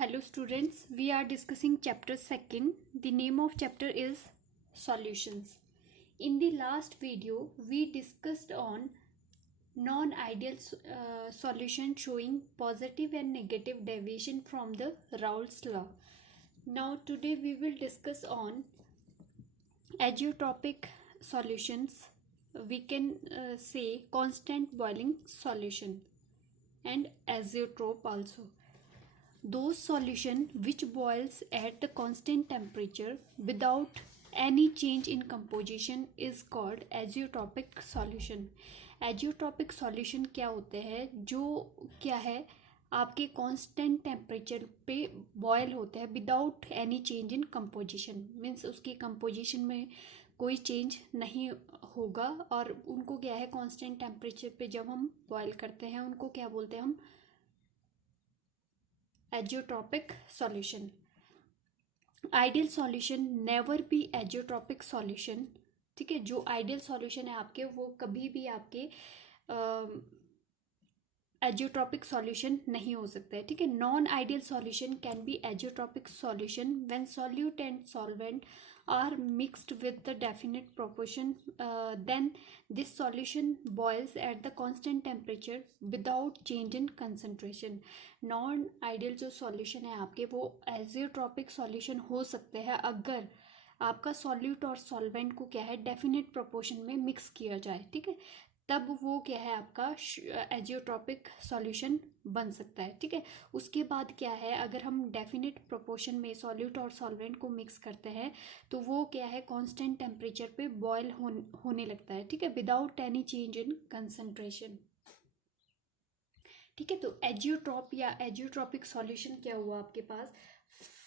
Hello students, we are discussing chapter 2nd. The name of chapter is solutions. In the last video, we discussed on non-ideal solution showing positive and negative deviation from the Raoult's law. Now today we will discuss on azeotropic solutions. We can say constant boiling solution and azeotrope also. Those solution which boils at the constant temperature without any change in composition is called azeotropic solution. azeotropic solution क्या होते हैं? जो क्या है आपके constant temperature पे boil होते हैं without any change in composition, means उसकी कंपोजिशन में कोई चेंज नहीं होगा और उनको क्या है कांस्टेंट टेम्परेचर पे जब हम बॉयल करते हैं उनको क्या बोलते हैं हम? Azeotropic solution. Ideal solution never be azeotropic solution. ठीक है, जो आइडियल सॉल्यूशन है आपके वो कभी भी आपके एजियोट्रॉपिक सॉल्यूशन नहीं हो सकता है. ठीक है, non ideal solution can be azeotropic solution when solute and solvent are mixed with the definite proportion, then this solution boils at the constant temperature without change in concentration. Non ideal जो solution है आपके वो azeotropic solution हो सकते हैं अगर आपका solute और सॉल्वेंट को क्या है डेफिनेट प्रोपोर्शन में मिक्स किया जाए. ठीक है, तब वो क्या है आपका एजियोट्रॉपिक सॉल्यूशन बन सकता है. ठीक है, उसके बाद क्या है अगर हम डेफिनेट प्रोपोर्शन में सॉल्यूट और सॉल्वेंट को मिक्स करते हैं तो वो क्या है कांस्टेंट टेम्परेचर पे बॉयल होने लगता है. ठीक है, without any change in concentration. ठीक है, तो एजियोट्रॉप या एजियोट्रॉपिक सॉल्यूशन क्या हुआ आपके पास?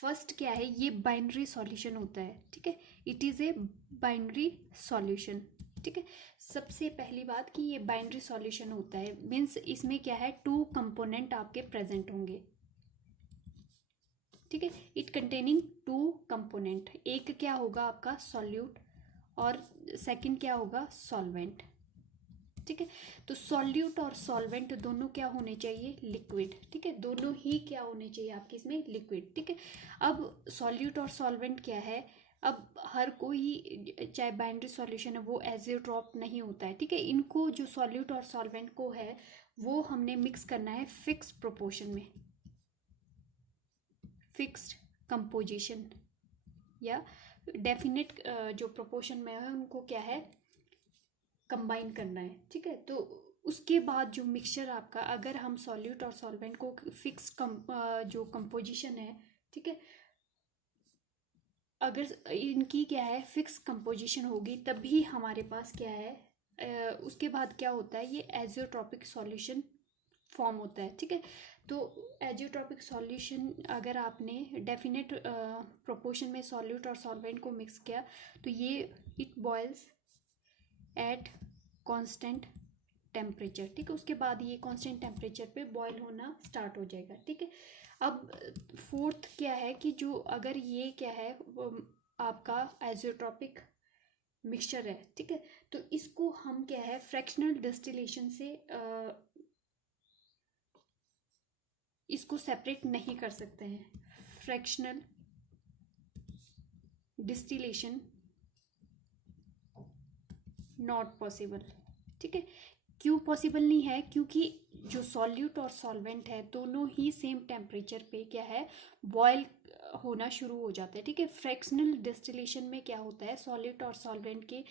फर्स्ट क्या है, ये बाइनरी सॉल्यूशन होता है. ठीक है, it is a binary solution. ठीक है, सबसे पहली बात कि ये बाइनरी सॉल्यूशन होता है मीन्स इसमें क्या है टू कंपोनेंट आपके प्रेजेंट होंगे. ठीक है, इट कंटेनिंग टू कंपोनेंट. एक क्या होगा आपका सॉल्यूट और सेकंड क्या होगा सॉल्वेंट. ठीक है, तो सॉल्यूट और सॉल्वेंट दोनों क्या होने चाहिए लिक्विड. ठीक है, दोनों ही क्या होने चाहिए आपके इसमें लिक्विड. ठीक है, अब सॉल्यूट और सॉल्वेंट क्या है, अब हर कोई चाहे बाइनरी सॉल्यूशन है वो एजियोट्रॉप नहीं होता है. ठीक है, इनको जो सॉल्यूट और सॉल्वेंट को है वो हमने मिक्स करना है फिक्स प्रोपोर्शन में, फिक्स्ड कंपोजिशन या डेफिनेट जो प्रोपोर्शन में है उनको क्या है कंबाइन करना है. ठीक है, तो उसके बाद जो मिक्सचर आपका अगर हम सॉल्यूट और सॉल्वेंट को फिक्स जो कंपोजिशन है, ठीक है, अगर इनकी क्या है फिक्स कंपोजिशन होगी तभी हमारे पास क्या है उसके बाद क्या होता है ये एजियोट्रॉपिक सॉल्यूशन फॉर्म होता है. ठीक है, तो एजियोट्रॉपिक सॉल्यूशन अगर आपने डेफिनेट प्रोपोर्शन में सॉल्यूट और सॉल्वेंट को मिक्स किया तो ये it boils at constant temperature. ठीक है, उसके बाद ये कांस्टेंट टेम्परेचर पे बॉयल होना स्टार्ट हो जाएगा. ठीक है, अब फोर्थ क्या है कि जो अगर ये क्या है आपका एजियोट्रॉपिक मिक्सचर है. ठीक है, तो इसको हम क्या है फ्रैक्शनल डिस्टिलेशन से इसको सेपरेट नहीं कर सकते हैं. Fractional distillation not possible. ठीक है, क्यों पॉसिबल नहीं है? क्योंकि जो सॉल्यूट और सॉल्वेंट है दोनों ही सेम टेम्परेचर पे क्या है बॉयल होना शुरू हो जाता है. ठीक है, फ्रैक्शनल डिस्टिलेशन में क्या होता है सॉल्यूट और सॉल्वेंट के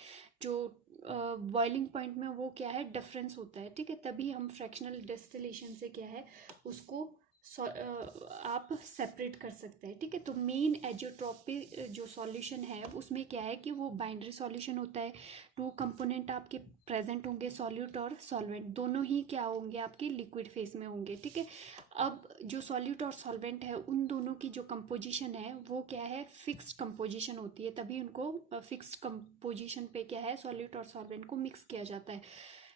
जो बॉइलिंग पॉइंट में वो क्या है डिफरेंस होता है. ठीक है, तभी हम फ्रैक्शनल डिस्टिलेशन से क्या है उसको आप सेपरेट कर सकते हैं. ठीक है, तो मेन एजियोट्रॉपिक जो सॉल्यूशन है उसमें क्या है कि वो बाइनरी सॉल्यूशन होता है. टू कंपोनेंट आपके प्रेजेंट होंगे सॉल्यूट और सॉल्वेंट, दोनों ही क्या होंगे आपके लिक्विड फेस में होंगे. ठीक है, अब जो सॉल्यूट और सॉल्वेंट है उन दोनों की जो कंपोजिशन है वो क्या है फिक्स्ड कंपोजिशन होती है, तभी उनको फिक्स्ड कंपोजिशन पे क्या है सॉल्यूट और सॉल्वेंट को मिक्स किया जाता है.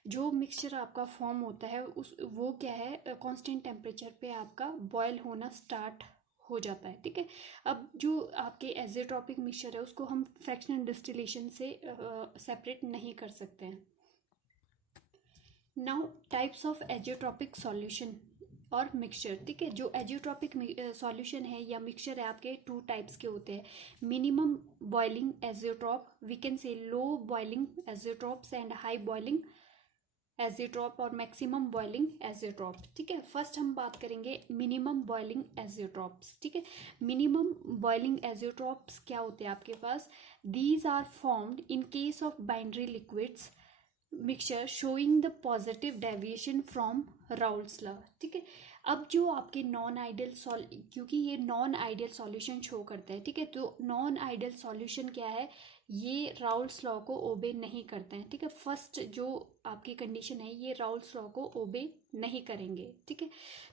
जो मिक्सचर आपका फॉर्म होता है उस वो क्या है कांस्टेंट टेम्परेचर पे आपका बॉयल होना स्टार्ट हो जाता है. ठीक है, अब जो आपके एजियोट्रॉपिक मिक्सचर है उसको हम फ्रैक्शनल डिस्टिलेशन से सेपरेट नहीं कर सकते हैं. Now types of azeotropic solution. और मिक्सचर, ठीक है। जो एजियोट्रॉपिक सॉल्यूशन है या मिक्सचर है आपके टू टाइप्स के होते हैं, minimum boiling azeotrope, we can say low boiling azeotropes and high boiling azeotrope और मैक्सिमम बॉइलिंग एजियोट्रॉप, ठीक है। फर्स्ट हम बात करेंगे मिनिमम बॉइलिंग एजियोट्रॉप्स, ठीक है। मिनिमम बॉइलिंग एजियोट्रॉप्स क्या होते हैं आपके पास? These are formed in case of binary liquids mixture showing the positive deviation from Raoult's law, ठीक है। अब जो आपके नॉन आइडियल क्योंकि ये नॉन आइडियल सॉल्यूशन शो करता है, ठीक है, तो नॉन आइडियल सॉल्यूशन क्या है? ये राउल्स लॉ को ओबे नहीं करते हैं, ठीक है। फर्स्ट जो आपकी कंडीशन है, ये राउल्स लॉ को ओबे नहीं करेंगे, ठीक है।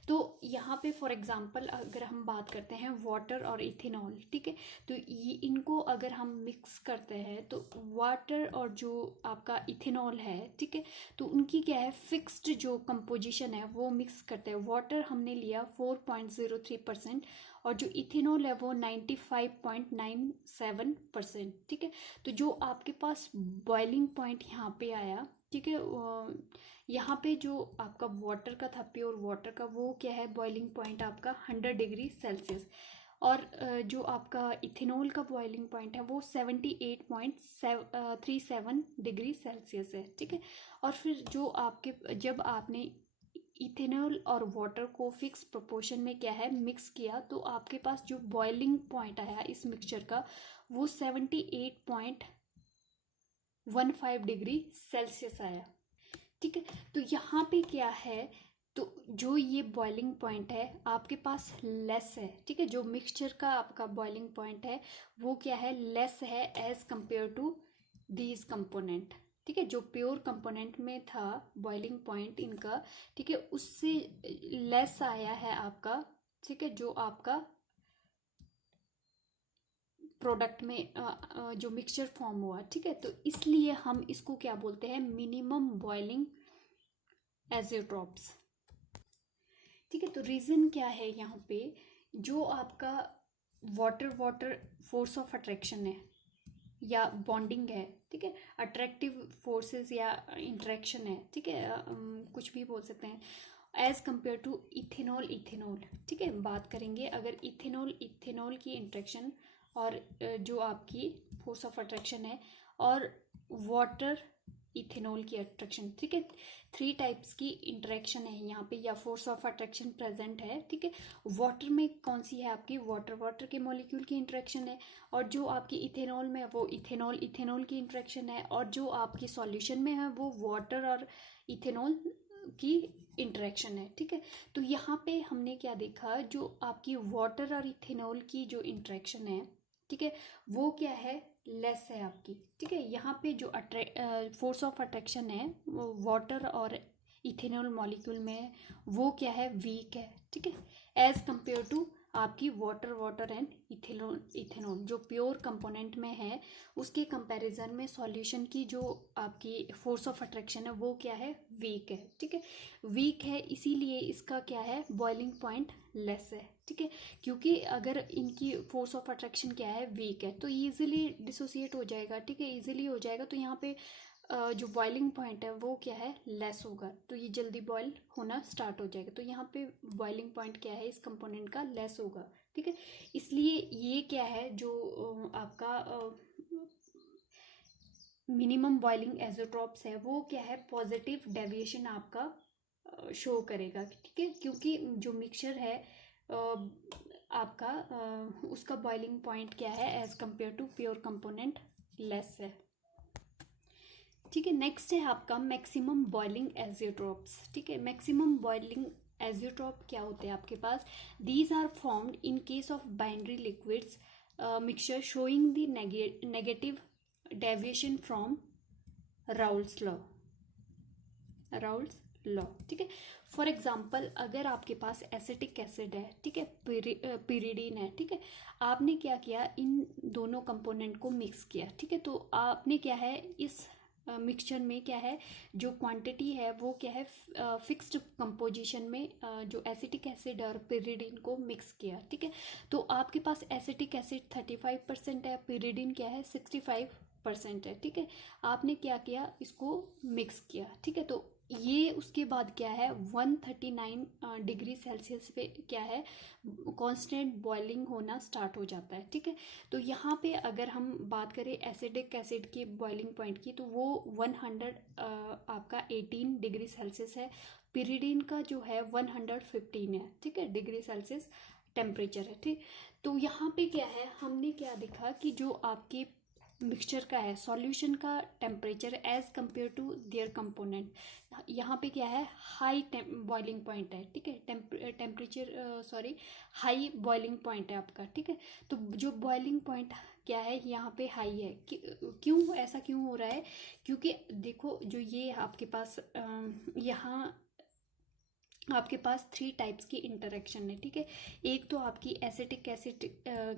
तो यहाँ पे फॉर एग्जांपल अगर हम बात करते हैं वाटर और इथेनॉल, ठीक है, तो ये इनको अगर हम मिक्स करते हैं तो वाटर और जो आपका इथेनॉल है, ठीक है, तो उनकी क्या है, फिक्स्ड जो कंपोजिशन है वो मिक्स करते हैं। वाटर हमने लिया 4.03% और जो इथेनॉल है वो 95.97%, ठीक है। तो जो आपके पास बॉइलिंग पॉइंट यहाँ पे आया, ठीक है, यहाँ पे जो आपका वाटर का था, प्योर वाटर का, वो क्या है, बॉइलिंग पॉइंट आपका 100 डिग्री सेल्सियस, और जो आपका इथेनॉल का बॉइलिंग पॉइंट है वो 78.37 डिग्री सेल्सियस है, ठीक है। और फिर जो आपके जब आपने इथेनॉल और वाटर को फिक्स प्रोपोर्शन में क्या है मिक्स किया, तो आपके पास जो बॉइलिंग पॉइंट आया इस मिक्सचर का वो 78.15 डिग्री सेल्सियस आया, ठीक है। तो यहाँ पे क्या है, तो जो ये बॉइलिंग पॉइंट है आपके पास लेस है, ठीक है। जो मिक्सचर का आपका बॉइलिंग पॉइंट है वो क्या है, लेस है as compare to these component, ठीक है। जो प्योर कंपोनेंट में था बॉइलिंग पॉइंट इनका, ठीक है, उससे लेस आया है आपका, ठीक है, जो आपका प्रोडक्ट में जो मिक्सचर फॉर्म हुआ, ठीक है। तो इसलिए हम इसको क्या बोलते हैं, मिनिमम बॉइलिंग एजियोट्रॉप्स, ठीक है। तो रीज़न क्या है यहाँ पे, जो आपका water water force of attraction है या बॉन्डिंग है, ठीक है, अट्रैक्टिव फोर्सेस या इंटरेक्शन है, ठीक है, कुछ भी बोल सकते हैं, as compare to ethanol ethanol, ठीक है। बात करेंगे अगर इथेनॉल इथेनॉल की इंटरेक्शन और जो आपकी फोर्स ऑफ अट्रैक्शन है, और वाटर इथेनॉल की अट्रैक्शन, ठीक है, 3 टाइप्स की इंटरेक्शन है यहाँ पे या फोर्स ऑफ अट्रैक्शन प्रेजेंट है, ठीक है। वाटर में कौन सी है आपकी, वाटर वाटर के मॉलिक्यूल की इंटरेक्शन है, और जो आपकी इथेनॉल में है वो इथेनॉल इथेनॉल की इंटरेक्शन है, और जो आपकी सॉल्यूशन में है वो वाटर और इथेनॉल की इंटरेक्शन है, ठीक है। तो यहाँ पे हमने क्या देखा, जो आपकी वाटर और इथेनॉल की जो इंटरेक्शन है, ठीक है, वो क्या है, लेस है आपकी, ठीक है। यहाँ पे जो फोर्स ऑफ अट्रैक्शन है वो वाटर और इथेनॉल मॉलिक्यूल में वो क्या है, वीक है, ठीक है, एज कंपेयर टू आपकी water water and ethanol ethanol जो प्योर कंपोनेंट में है, उसके कंपैरिजन में सॉल्यूशन की जो आपकी फोर्स ऑफ अट्रैक्शन है वो क्या है, वीक है, ठीक है। वीक है इसीलिए इसका क्या है, बॉइलिंग पॉइंट लेस है, ठीक है। क्योंकि अगर इनकी फोर्स ऑफ अट्रैक्शन क्या है, वीक है, तो ईजिली डिसोसिएट हो जाएगा, ठीक है, ईजिली हो जाएगा, तो यहाँ पे जो बॉइलिंग पॉइंट है वो क्या है, लेस होगा, तो ये जल्दी बॉयल होना स्टार्ट हो जाएगा, तो यहाँ पे बॉइलिंग पॉइंट क्या है इस कंपोनेंट का, लेस होगा, ठीक है। इसलिए ये क्या है, जो आपका मिनिमम बॉइलिंग एजोट्रॉप्स है वो क्या है, पॉजिटिव डेविएशन आपका शो करेगा, ठीक है, क्योंकि जो मिक्सचर है आपका उसका बॉइलिंग पॉइंट क्या है as compare to pure component less है, ठीक है। नेक्स्ट है आपका मैक्सिमम बॉइलिंग एजियोट्रॉप्स, ठीक है। मैक्सिमम बॉइलिंग एजियोट्रॉप क्या होते हैं आपके पास, these are formed in case of binary liquids mixture showing the negative deviation from Raoult's law, Raoult's law, ठीक है। फॉर एग्जाम्पल अगर आपके पास एसिटिक एसिड है, ठीक है, पिरिडीन है, ठीक है, आपने क्या किया, इन दोनों कंपोनेंट को मिक्स किया, ठीक है, तो आपने क्या है इस मिक्सचर में क्या है, जो क्वांटिटी है वो क्या है, फिक्स्ड कंपोजिशन में जो एसिटिक एसिड और पिरिडीन को मिक्स किया, ठीक है। तो आपके पास एसिटिक एसिड 35% है, पिरिडीन क्या है 65% है, ठीक है। आपने क्या किया, इसको मिक्स किया, ठीक है, तो ये उसके बाद क्या है 139 डिग्री सेल्सियस पे क्या है कांस्टेंट बॉइलिंग होना स्टार्ट हो जाता है। ठीक है, तो यहाँ पे अगर हम बात करें एसिडिक एसिड की बॉइलिंग पॉइंट की, तो वो 100 आपका 18 डिग्री सेल्सियस है। पिरिडिन का जो है 115 है। ठीक है, डिग्री सेल्सियस टेम्परेचर है। ठीक, तो यहाँ पे क्या है, हमने क्या देखा कि जो आपके मिक्सचर का है सॉल्यूशन का temperature as compare to their component, यहाँ पे क्या है हाई बॉइलिंग पॉइंट है। ठीक है, temperature sorry high boiling point है आपका। ठीक है, तो जो बॉइलिंग पॉइंट क्या है यहाँ पे हाई है क्यों ऐसा क्यों हो रहा है, क्योंकि देखो जो ये आपके पास यहाँ आपके पास 3 टाइप्स की इंटरेक्शन है। ठीक है, एक तो आपकी एसिटिक एसिड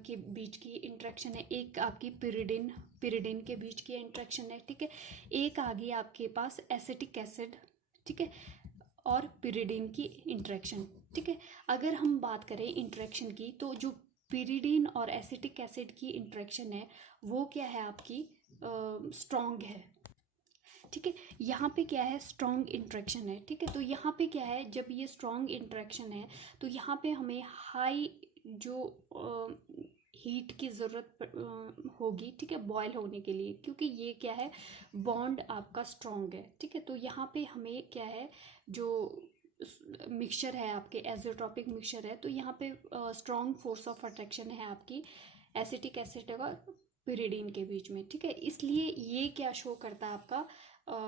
के बीच की इंटरेक्शन है, एक आपकी पिरिडिन पिरिडिन के बीच की इंटरेक्शन है। ठीक है, एक आ गई आपके पास एसिटिक एसिड, ठीक है, और पिरिडिन की इंटरेक्शन। ठीक है, अगर हम बात करें इंटरेक्शन की, तो जो पिरिडिन और एसिटिक एसिड की इंटरेक्शन है वो क्या है आपकी स्ट्रॉन्ग है। ठीक है, यहाँ पे क्या है स्ट्रॉन्ग इंट्रैक्शन है। ठीक है, तो यहाँ पे क्या है जब ये स्ट्रॉन्ग इंट्रैक्शन है तो यहाँ पे हमें हाई जो हीट की ज़रूरत होगी। ठीक है, बॉयल होने के लिए, क्योंकि ये क्या है बॉन्ड आपका स्ट्रॉन्ग है। ठीक है, तो यहाँ पे हमें क्या है जो मिक्सचर है आपके एज़ोट्रॉपिक मिक्सचर है, तो यहाँ पे स्ट्रॉन्ग फोर्स ऑफ अट्रैक्शन है आपकी एसिटिक एसिड और पिरिडीन के बीच में। ठीक है, इसलिए ये क्या शो करता है आपका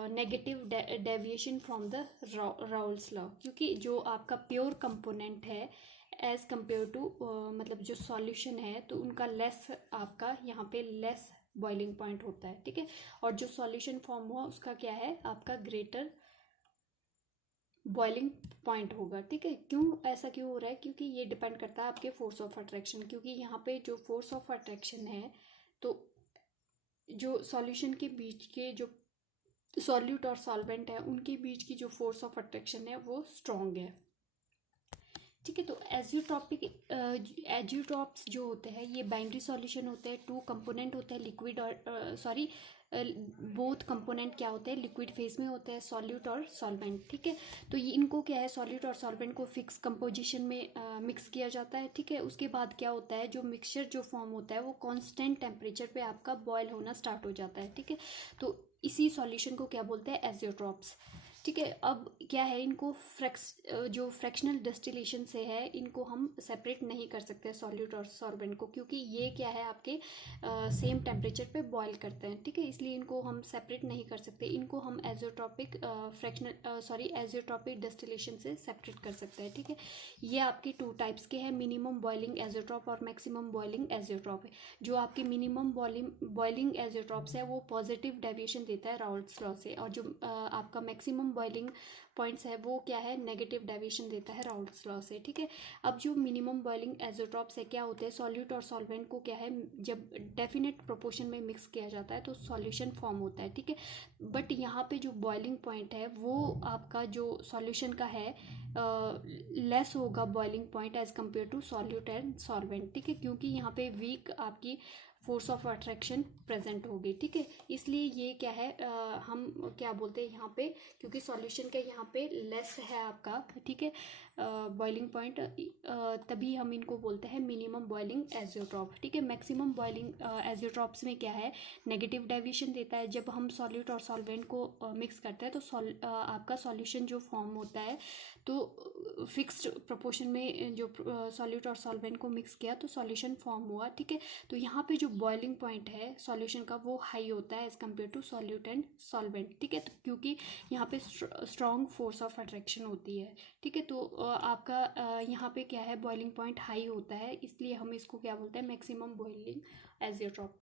negative deviation from the Raoult's law, क्योंकि जो आपका प्योर कंपोनेंट है एज कंपेयर टू मतलब जो सॉल्यूशन है तो उनका लेस आपका यहाँ पे लेस बॉइलिंग पॉइंट होता है। ठीक है, और जो सॉल्यूशन फॉर्म हुआ उसका क्या है आपका ग्रेटर बॉइलिंग पॉइंट होगा। ठीक है, क्यों ऐसा क्यों हो रहा है, क्योंकि ये डिपेंड करता है आपके फोर्स ऑफ अट्रैक्शन, क्योंकि यहाँ पे जो फोर्स ऑफ अट्रैक्शन है तो जो सॉल्यूशन के बीच के जो सॉल्यूट और सॉल्वेंट है उनके बीच की जो फोर्स ऑफ अट्रैक्शन है वो स्ट्रॉन्ग है। ठीक है, तो एजियोट्रॉप्स जो होते हैं ये बाइनरी सॉल्यूशन होते हैं, 2 कंपोनेंट होते हैं लिक्विड और सॉरी बोथ कंपोनेंट क्या होते हैं लिक्विड फेज में होते हैं, सॉल्यूट और सॉल्वेंट। ठीक है, तो ये इनको क्या है सॉल्यूट और सॉल्वेंट को फिक्स कंपोजिशन में मिक्स किया जाता है। ठीक है, उसके बाद क्या होता है जो मिक्सचर जो फॉर्म होता है वो कांस्टेंट टेम्परेचर पे आपका बॉयल होना स्टार्ट हो जाता है। ठीक है, तो इसी सॉल्यूशन को क्या बोलते हैं एजियोट्रॉप्स। ठीक है, अब क्या है इनको जो फ्रैक्शनल डिस्टिलेशन से है इनको हम सेपरेट नहीं कर सकते सॉल्यूट और सॉल्वेंट को, क्योंकि ये क्या है आपके सेम टेम्परेचर पे बॉयल करते हैं। ठीक है, इसलिए इनको हम सेपरेट नहीं कर सकते, इनको हम एजोट्रॉपिक एजोट्रॉपिक डिस्टिलेशन से सेपरेट कर सकते हैं। ठीक है, ये आपके 2 टाइप्स के हैं, मिनिमम बॉइलिंग एजोट्रॉप और मैक्सिमम बॉइलिंग एजोट्रॉप। जो आपके मिनिमम बॉइलिंग एजोट्रॉप्स है वो पॉजिटिव डेविएशन देता है राउल्ट्स लॉ से, और जो आपका मैक्सिमम बॉइलिंग पॉइंट्स है वो क्या है नेगेटिव डेविएशन देता है राउल्ट्स लॉ से। ठीक है, अब जो मिनिमम बॉइलिंग एजोट्रॉप्स है क्या होते हैं सॉल्यूट और सॉल्वेंट को क्या है जब डेफिनेट प्रोपोर्शन में मिक्स किया जाता है तो सॉल्यूशन फॉर्म होता है। ठीक है, बट यहाँ पे जो बॉइलिंग पॉइंट है वो आपका जो सॉल्यूशन का है लेस होगा boiling point as compare to solute and solvent. ठीक है, क्योंकि यहाँ पे वीक आपकी फोर्स ऑफ अट्रैक्शन प्रेजेंट होगी। ठीक है, इसलिए ये क्या है हम क्या बोलते हैं यहाँ पे, क्योंकि सॉल्यूशन का यहाँ पे लेस है आपका। ठीक है, बॉइलिंग पॉइंट, तभी हम इनको बोलते हैं मिनिमम बॉइलिंग एजियोट्रॉप। ठीक है, मैक्सिमम बॉइलिंग एजियोट्रॉप्स में क्या है नेगेटिव डेविएशन देता है, जब हम सॉल्यूट और सॉल्वेंट को मिक्स करते हैं तो आपका सॉल्यूशन जो फॉर्म होता है तो फिक्स्ड प्रोपोर्शन में जो सॉल्यूट और सॉल्वेंट को मिक्स किया तो सॉल्यूशन फॉर्म हुआ। ठीक है, तो यहाँ पे जो बॉइलिंग पॉइंट है सॉल्यूशन का वो हाई होता है as compare to solute and solvent. ठीक है, तो क्योंकि यहाँ पे स्ट्रॉन्ग फोर्स ऑफ अट्रैक्शन होती है। ठीक है, तो आपका यहाँ पे क्या है बॉइलिंग पॉइंट हाई होता है, इसलिए हम इसको क्या बोलते हैं मैक्सिमम बॉइलिंग एजियोट्रॉप।